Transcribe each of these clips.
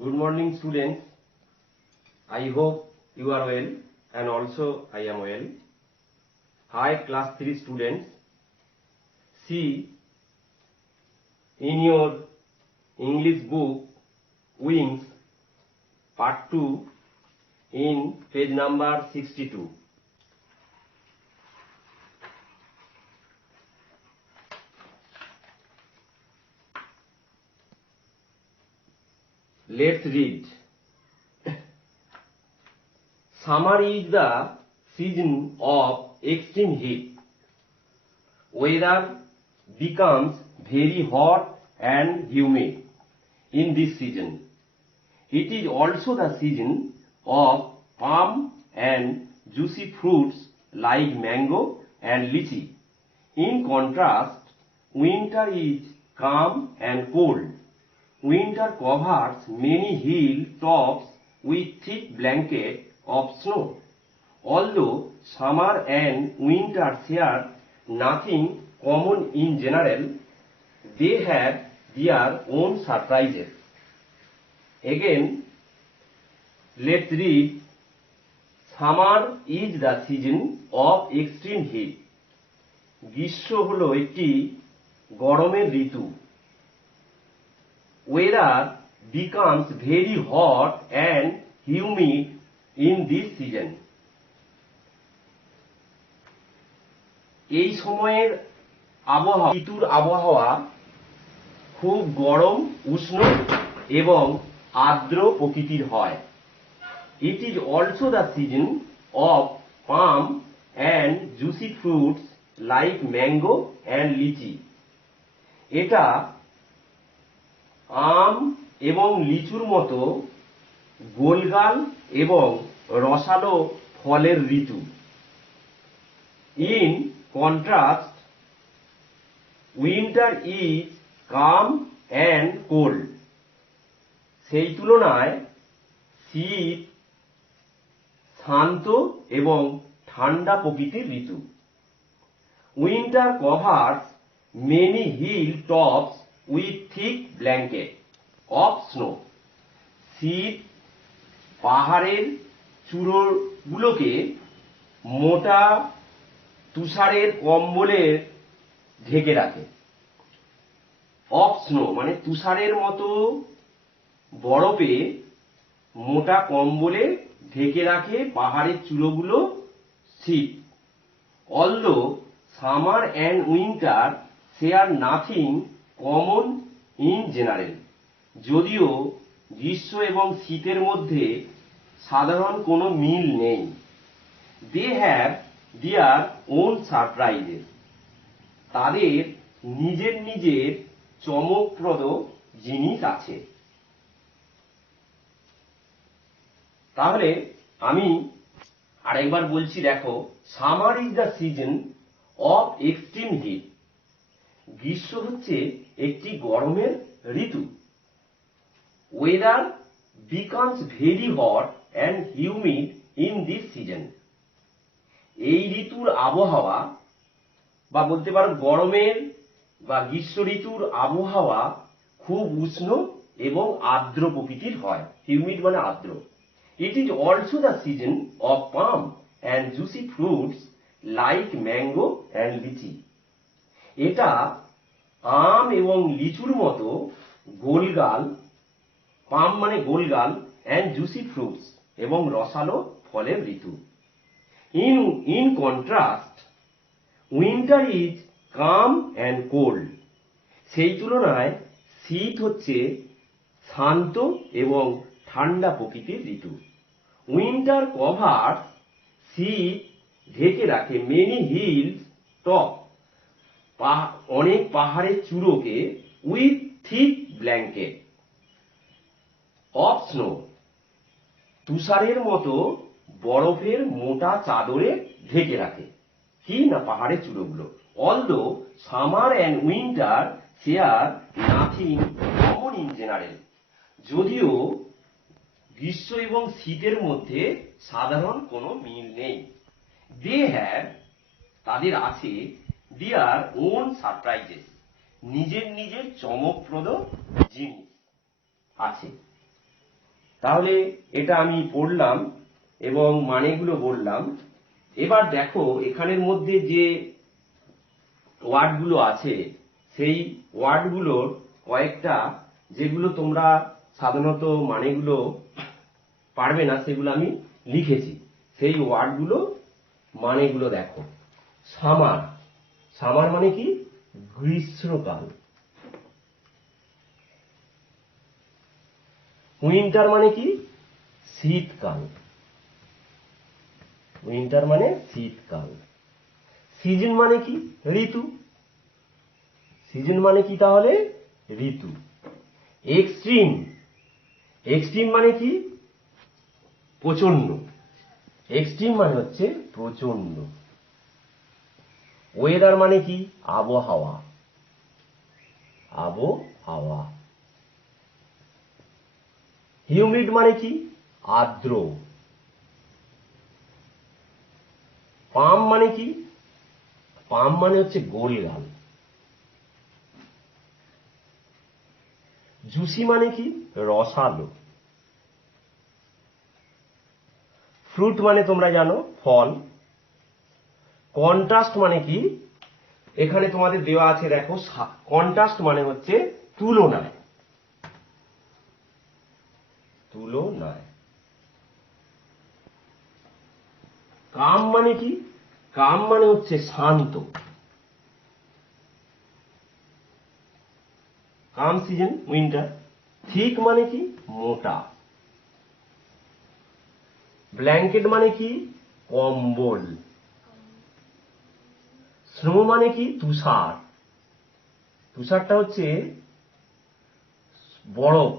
Good morning, students. I hope you are well and also I am well. Hi, class 3 students. See, in your English book, Wings, part 2, in page number 62. Let's read. Summer is the season of extreme heat. Weather becomes very hot and humid in this season. It is also the season of palm and juicy fruits like mango and lychee. In contrast, winter is calm and cold. Winter covers many hilltops with thick blanket of snow. Although summer and winter share nothing common in general, they have their own surprises. Again, let's read. Summer is the season of extreme heat. গ্রীষ্ম হলো একটি গরমের ঋতু. Weather becomes very hot and humid in this season. এই সময়ের আবহাওয়া ঋতুর আবহাওয়া খুব গরম, উষ্ণ এবং আর্দ্র প্রকৃতির হয়. It is also the season of palm and juicy fruits like mango and lychee. এটা আম এবং লিচুর মতো গোলগাল এবং রসালো ফলের ঋতু. In contrast, winter is calm and cold. সেই তুলনায় শীত শান্ত এবং ঠান্ডা প্রকৃতির ঋতু. Winter covers many hilltops with thick blanket of snow. শীত পাহাড়ের চূড়োগুলোকে মোটা তুষারের কম্বলে ঢেকে রাখে. অফ স্নো মানে তুষারের মতো বরফে মোটা কম্বলে ঢেকে রাখে পাহাড়ের চূড়োগুলো শীত. Although summer and winter share nothing common in general. যদিও গ্রীষ্ম এবং শীতের মধ্যে সাধারণ কোনো মিল নেই. They have their own surprises. তাদের নিজের নিজের চমকপ্রদ জিনিস আছে. তাহলে আমি আরেকবার বলছি, দেখো. Summer is the season of extreme heat. গ্রীষ্ম হচ্ছে একটি গরমের ঋতু. Weather becomes very hot and humid in this season. এই ঋতুর আবহাওয়া বা বলতে পারো গরমের বা গ্রীষ্ম ঋতুর আবহাওয়া খুব উষ্ণ এবং আর্দ্র প্রকৃতির হয়. হিউমিড মানে আর্দ্র. It is also the season of palm and juicy fruits like mango and lychee. এটা আম এবং লিচুর মতো গোলগাল, পাম মানে গোলগাল, and juicy fruits এবং রসালো ফলের ঋতু. In contrast, winter is calm and cold. সেই তুলনায় শীত হচ্ছে শান্ত এবং ঠান্ডা প্রকৃতির ঋতু. উইন্টার কভার শীত ঢেকে রাখে মেনি হিলস টপ অনেক পাহাড়ের চূড়োকে with thick blanket of snow তুষারের মতো বরফের মোটা চাদরে ঢেকে রাখে. কি না পাহাড়ের চূড়োগুলো. Although summer and winter share nothing common in general. যদিও গ্রীষ্ম এবং শীতের মধ্যে সাধারণ কোনো মিল নেই. দে হ্যাভ তাদের আছে দেয়ার ওন তাহলে এটা আমি পড়লাম এবং মানেগুলো বললাম। এবার দেখো এখানের মধ্যে যে ওয়ার্ডগুলো আছে সেই ওয়ার্ডগুলোর কয়েকটা যেগুলো তোমরা সাধারণত মানেগুলো পারবে না সেগুলো আমি লিখেছি। সেই ওয়ার্ডগুলো মানেগুলো দেখো। সামার, সামার মানে কি? গ্রীষ্মকাল। উইন্টার মানে কি? শীতকাল। উইন্টার মানে শীতকাল। সিজন মানে কি? ঋতু। সিজন মানে কি তাহলে? ঋতু। এক্সট্রিম, এক্সট্রিম মানে কি? প্রচন্ড। এক্সট্রিম মানে হচ্ছে প্রচন্ড। ওয়েদার মানে কি? আবহাওয়া। আবহাওয়া। হিউমিড মানে কি? আর্দ্র। পাম মানে কি? পাম মানে হচ্ছে গোলগাল। জুসি মানে কি? রসালো। ফ্রুট মানে তোমরা জানো ফল। কন্ট্রাস্ট মানে কি? এখানে তোমাদের দেওয়া আছে দেখো, কন্ট্রাস্ট মানে হচ্ছে তুলনায়। তুলনায়। কাম মানে কি? কাম মানে হচ্ছে শান্ত। কাম সিজন উইন্টার। থিক মানে কি? মোটা। ব্ল্যাঙ্কেট মানে কি? কম্বল। স্নো মানে কি? তুষার। তুষারটা হচ্ছে বরফ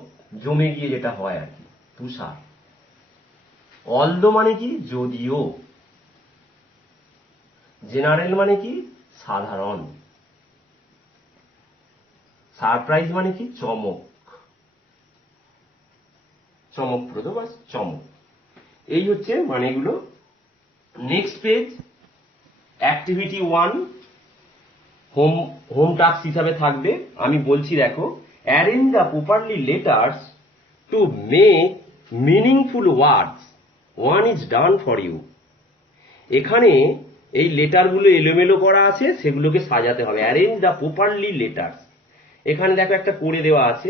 জমে গিয়ে যেটা হয় আর কি, তুষার। অলদো মানে কি? যদিও। জেনারেল মানে কি? সাধারণ। সারপ্রাইজ মানে কি? চমক। চমকপ্রদ বা চমক। এই হচ্ছে মানেগুলো। Next page, activity 1 home task হিসাবে থাকবে। আমি বলছি দেখো, arrange the properly letters to make meaningful words, one is done for you. এখানে এই লেটারগুলো এলোমেলো করা আছে, সেগুলোকে সাজাতে হবে। Arrange the properly letters. এখানে দেখো একটা করে দেওয়া আছে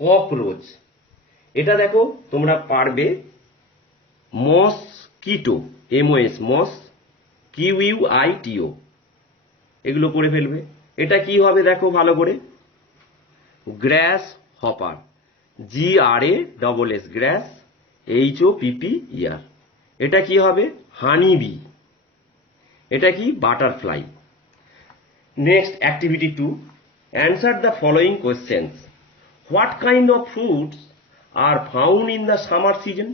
ককরোচ। এটা দেখো তোমরা পারবে। মসকিটো, MOS, মস QUITO, এগুলো করে ফেলবে। এটা কি হবে দেখো ভালো করে। গ্রাস হপার, GRASS, গ্রাস, HOPPER। এটা কি হবে? হানি বি। এটা কি? Butterfly. Next, activity 2, answer the following questions. What kind of fruits are found in the summer season?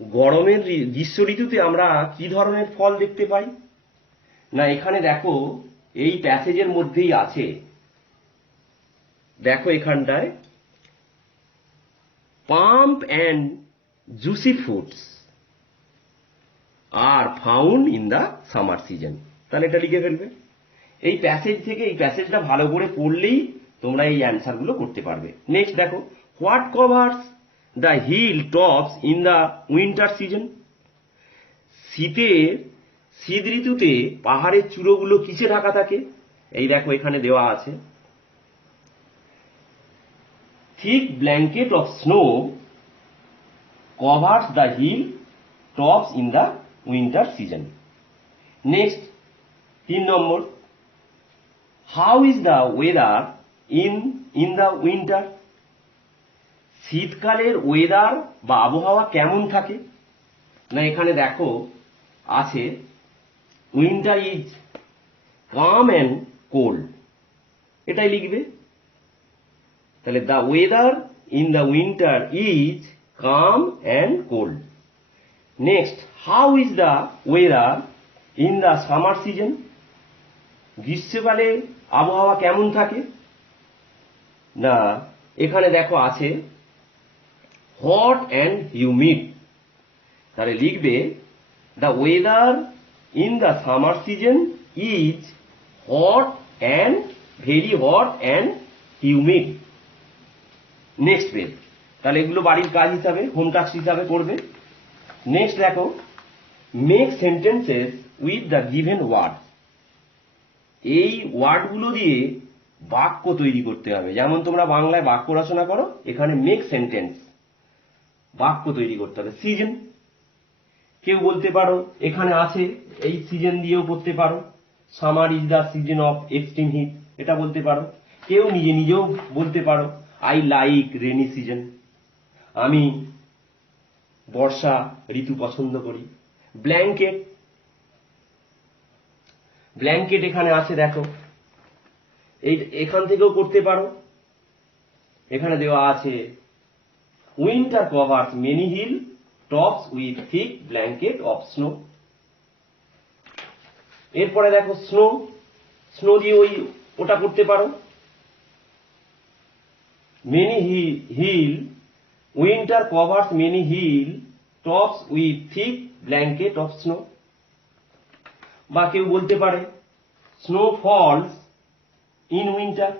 গরমের গ্রীষ্ম ঋতুতে আমরা কি ধরনের ফল দেখতে পাই? না, এখানে দেখো এই প্যাসেজের মধ্যেই আছে। দেখো এখানটায়, pump and juicy fruits are found in the summer season. তাহলে এটা লিখে ফেলবে। এই প্যাসেজ থেকে, এই প্যাসেজটা ভালো করে পড়লেই তোমরা এই অ্যান্সারগুলো করতে পারবে। নেক্সট দেখো, what covers the hill tops in the winter season? শীত ঋতুতে পাহাড়ের চূড়োগুলো কিসে ঢাকা থাকে? এই দেখো এখানে দেওয়া আছে। Thick blanket of snow covers the hill tops in the winter season. Next 3 number, how is the weather in the winter? শীতকালের ওয়েদার বা আবহাওয়া কেমন থাকে? না, এখানে দেখো আছে, winter is calm and cold. এটাই লিখবে। তাহলে the weather in the winter is calm and cold. Next, how is the weather in the summer season? গ্রীষ্মকালে আবহাওয়া কেমন থাকে? না, এখানে দেখো আছে হট অ্যান্ড হিউমিড। তাহলে লিখবে the weather in the summer season is hot and very hot and humid. Next page, তাহলে এগুলো বাড়ির কাজ হিসাবে, হোম টাস্ক হিসাবে করবে। নেক্সট দেখো, make sentences with the given word. এই ওয়ার্ডগুলো দিয়ে বাক্য তৈরি করতে হবে। যেমন তোমরা বাংলায় বাক্য রচনা করো, এখানে মেক সেন্টেন্স, বাক্য তৈরি করতে হবে। সিজন, কেউ বলতে পারো এখানে আছে, এই সিজন দিয়েও করতে পারো। Summer is the season of extreme heat, এটা বলতে পারো। কেউ নিজে নিজেও বলতে পারো, আই লাইক রেনি সিজন, আমি বর্ষা ঋতু পছন্দ করি। ব্ল্যাঙ্কেট, ব্ল্যাঙ্কেট এখানে আছে দেখো, এখান থেকেও করতে পারো। এখানে দেওয়া আছে winter covers many hill tops with thick blanket of snow. এরপরে দেখো স্নো, স্নো দিয়ে ওটা করতে পারো। Many hill, winter covers many hill tops with thick blanket of snow. বা কেউ বলতে পারে স্নো ফলস ইন উইন্টার,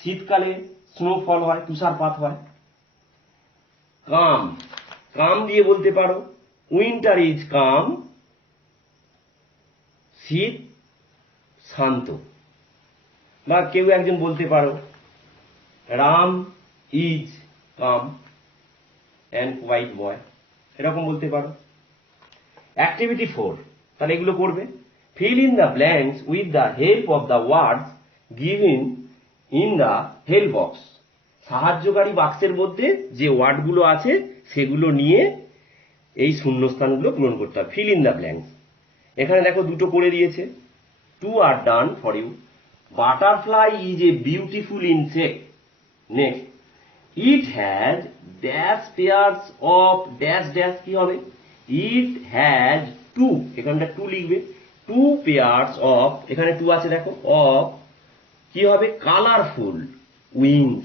শীতকালে স্নোফল হয়, তুষারপাত হয়। কাম, কাম দিয়ে বলতে পারো উইন্টার ইজ কাম, শীত শান্ত। বা কেউ একজন বলতে পারো Ram is calm and white boy, এরকম বলতে পারো। অ্যাক্টিভিটি 4, তাহলে এগুলো করবে। Fill in the blanks with the help of the words given in the help box. সাহায্যকারী বাক্সের মধ্যে যে ওয়ার্ডগুলো আছে সেগুলো নিয়ে এই শূন্যস্থানগুলো পূরণ করতে হবে। Fill in the blanks. এখানে দেখো দুটো করে দিয়েছে, 2 are done for you. Butterfly is a beautiful insect. Next, it has dash pairs of dash dash, কি হবে? ইট হ্যাজ 2, এখানটা 2 লিখবে। 2 পেয়ার্স অফ, এখানে 2 আছে দেখো, অফ কি হবে? কালারফুল উইংস,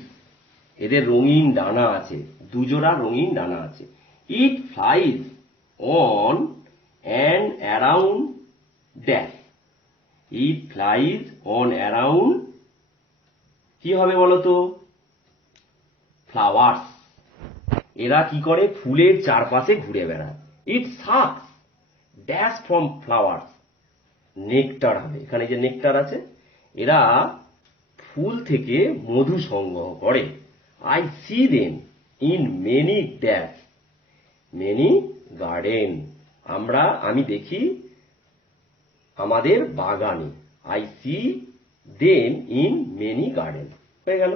এদের রঙিন ডানা আছে, দুজোড়া রঙিন ডানা আছে। It flies on and around dash, it flies on around, কি হবে বলতো? ফ্লাওয়ার্স, এরা কি করে? ফুলের চারপাশে ঘুরে বেড়ায়। It sucks dash from flowers, nectar হবে, এখানে যে নেকটার আছে, এরা ফুল থেকে মধু সংগ্রহ করে। I C them in many dash many garden, আমি দেখি আমাদের বাগানে। I C them in many garden, হয়ে গেল।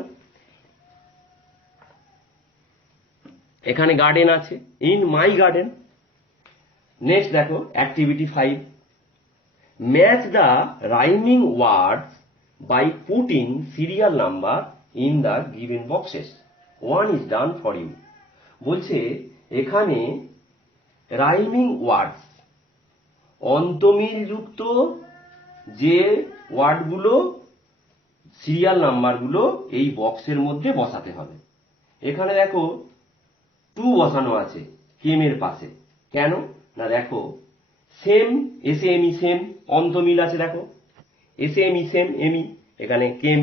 এখানে গার্ডেন আছে, ইন মাই গার্ডেন। নেক্সট দেখো, activity 5, match the rhyming words by putting serial number in the given boxes. 1 is done for you. বলছে এখানে রাইমিং ওয়ার্ডস, অন্তমিল যুক্ত যে ওয়ার্ডগুলো, সিরিয়াল নাম্বারগুলো এই বক্সের মধ্যে বসাতে হবে। এখানে দেখো 2 বসানো আছে কেমের পাশে, কেন না? দেখো সেম, এসে এমি সেম, অন্তমিল আছে দেখো, এসে এমি সেম এমি, এখানে কেম।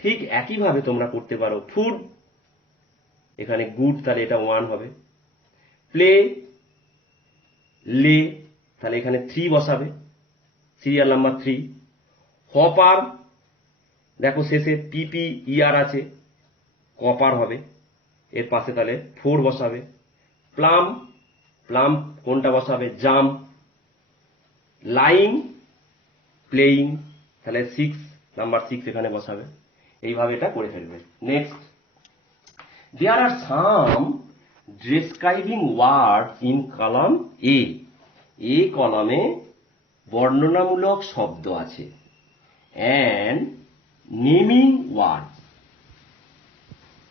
ঠিক একইভাবে তোমরা করতে পারো ফুড, এখানে গুড, তাহলে এটা 1 হবে। প্লে, লে, তাহলে এখানে 3 বসাবে, সিরিয়াল নাম্বার 3। হপার, দেখো শেষে পিপি ইয়ার আছে, কপার হবে, এর পাশে তাহলে 4 বসাবে। প্লাম, প্লাম কোনটা বসাবে? জাম। লাইং, প্লেইং, তাহলে 6, নাম্বার 6 এখানে বসাবে। এইভাবে এটা করে ফেলবে। Next, there are some describing words in column A. A কলামে বর্ণনামূলক শব্দ আছে। অ্যান্ড নেমিং ওয়ার্ডস,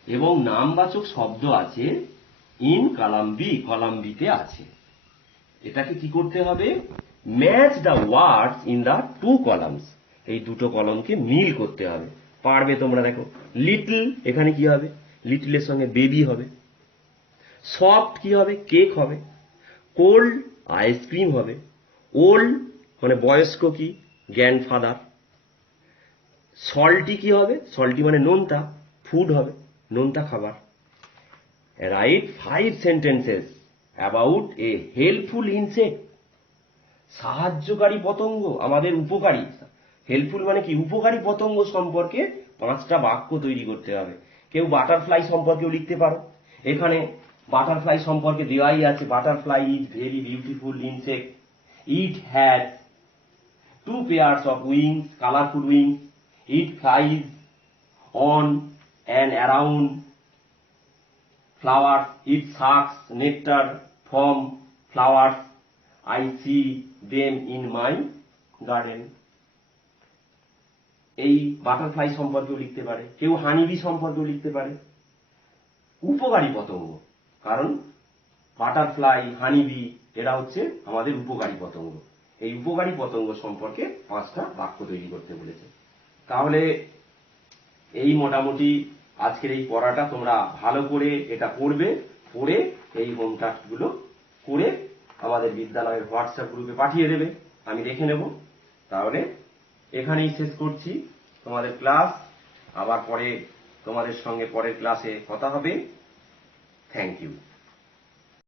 এবং নামবাচক শব্দ আছে ইন কলাম বি, কলাম বিতে আছে। এটাকে কি করতে হবে? Match the words in the 2 columns, এই দুটো কলমকে মিল করতে হবে। পারবে তোমরা। দেখো লিটল, এখানে কি হবে? লিটলের সঙ্গে বেবি হবে। সফট কি হবে? কেক হবে। কোল্ড, আইসক্রিম হবে। ওল্ড মানে বয়স্ক, কি? গ্র্যান্ডফাদার। সল্টি কি হবে? সল্টি মানে নোনতা, ফুড হবে, নোনতা খাবার। Right 5 sentences about a helpful insect. সাহায্যকারী পতঙ্গ, আমাদের উপকারী। হেল্পফুল মানে কি? উপকারী পতঙ্গ সম্পর্কে 5টা বাক্য তৈরি করতে হবে। কেউ বাটারফ্লাই সম্পর্কেও লিখতে পারো। এখানে বাটারফ্লাই সম্পর্কে দেওয়াই আছে, butterfly is very beautiful insect, it has 2 pairs of wings, colorful wings, it flies on and around flowers, it sucks nectar from flowers, I see them in my garden। এই butterfly সম্পর্কেও লিখতে পারে, কেউ honeybee সম্পর্কেও লিখতে পারে। উপকারী পতঙ্গ, কারণ বাটারফ্লাই, হানিবি এরা হচ্ছে আমাদের উপকারী পতঙ্গ। এই উপকারী পতঙ্গ সম্পর্কে 5টা বাক্য তৈরি করতে বলেছে। তাহলে এই মোটামুটি আজকের এই পড়াটা তোমরা ভালো করে এটা পড়বে, পড়ে এই হোম টাস্কগুলো করে আমাদের বিদ্যালয়ের হোয়াটসঅ্যাপ গ্রুপে পাঠিয়ে দেবে, আমি দেখে নেব। তাহলে এখানেই শেষ করছি তোমাদের ক্লাস। আবার পরে তোমাদের সঙ্গে পরের ক্লাসে কথা হবে। Thank you.